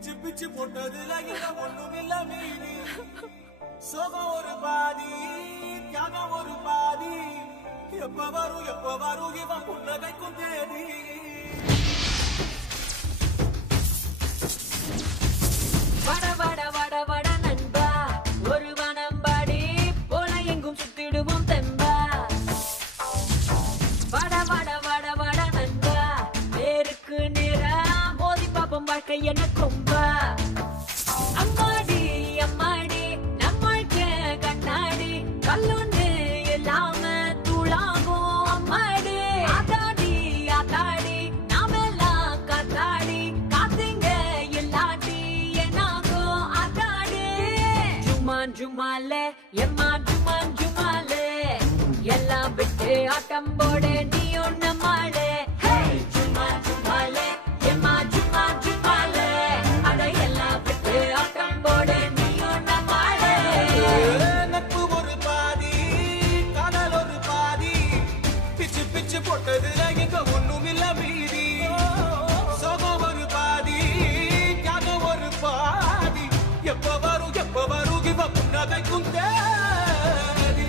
பிச்சு பிச்சு போட்டதுல இங்க ஒண்ணுமில்ல மீதி சோகம் ஒரு பாதி தியாகம் ஒரு பாதி எப்ப வரும் இவன் புன்னகைக்கும் தேதி வட வட வட வட நண்பா ஒரு வனம்பாடி போல எங்கும் சுத்திடுவோம் தெம்பா வட வட வட வட நண்பா நேருக்கு நேரா மோதி பாப்போம் வாழ்க்கை என்ன கொம்பா அம்மாடி அம்மாடி நம்மளுக்கு கண்ணாடி கல்லொண்டு இல்லாம தூளாகும் அம்மாடி ஆத்தாடி ஆத்தாடி நாமெல்லாம் காத்தாடி காத்துங்க இல்லாட்டி என்னாகும் ஆத்தாடி ஜுமான் ஜுமாலே எம்மா ஜுமான் ஜுமாலே எல்லாம் விட்டு ஆட்டம் போட நீ ஒண்ணு மாடு ஜுமான் ஜுமாலே எம்மா ஜுமான் ஜுமாலே அட எல்லாம் விட்டு ஆட்டம் போட நீ ஒண்ணு மாடு நட்பு ஒரு பாதி காதல் ஒரு பாதி பிச்சு பிச்சு போட்டதுல இங்க ஒண்ணுமில்ல மீதி சோகம் ஒரு பாதி தியாகம் ஒரு பாதி எப்ப வரும் இவ புன்னகைக்கும் தேதி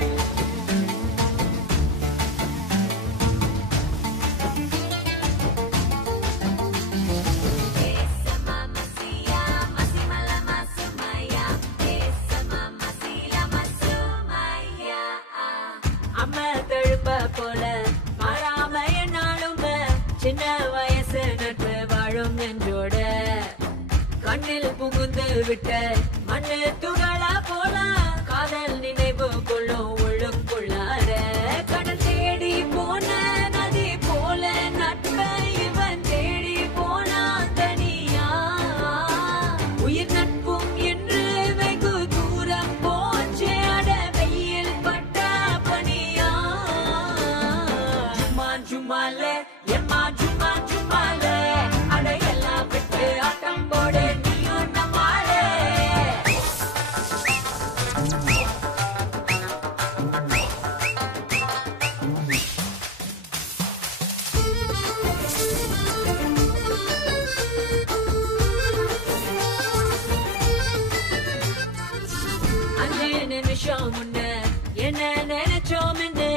போல மாறாம என்னாலும் சின்ன வயசு நட்பு வாழும் நெஞ்சோட கண்ணில் புகுந்து விட்ட மண்ணு துகள போல காதல் நினைவு கொள்ளும் உள்ளுக்குள்ளார கடல் தேடி போன நதி போல நட்பை இவன் தேடி போனா தனியா உயிர் நட்பும் என்று வெகு தூரம் போச்சே அட வெயில் பட்ட பனியா ஜுமாலே எம்மா ஜுமான் ஜுமாலே அட எல்லாம் விட்டு ஆட்டம் போட நீயும் நம்மாலே அஞ்சு நிமிஷம் முன்ன என்ன நினைச்சோம்னு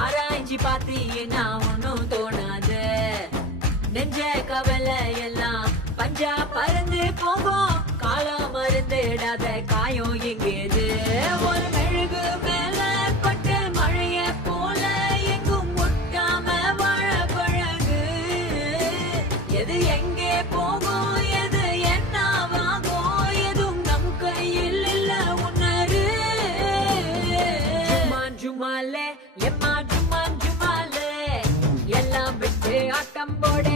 ஆராய்ச்சி பாத்தீங்கன்னா ஒன்னும் தோணாது நெஞ்ச கவலை எல்லாம் பஞ்சா பறந்து போகும் காலம் மருந்திடாத காயம் எங்கேது ஒரு மெழுகு மேல பட்டு மழைய போல எங்கும் முட்டாம வாழ பழகு எது எங்கே போகும் எது என்னவாகும் எதுவும் நம் கையில் இல்ல உணரு ஜுமான் ஜுமாலே எம்மா ஜுமான் ஜுமாலே எல்லாம் விட்டு ஆட்டம் போட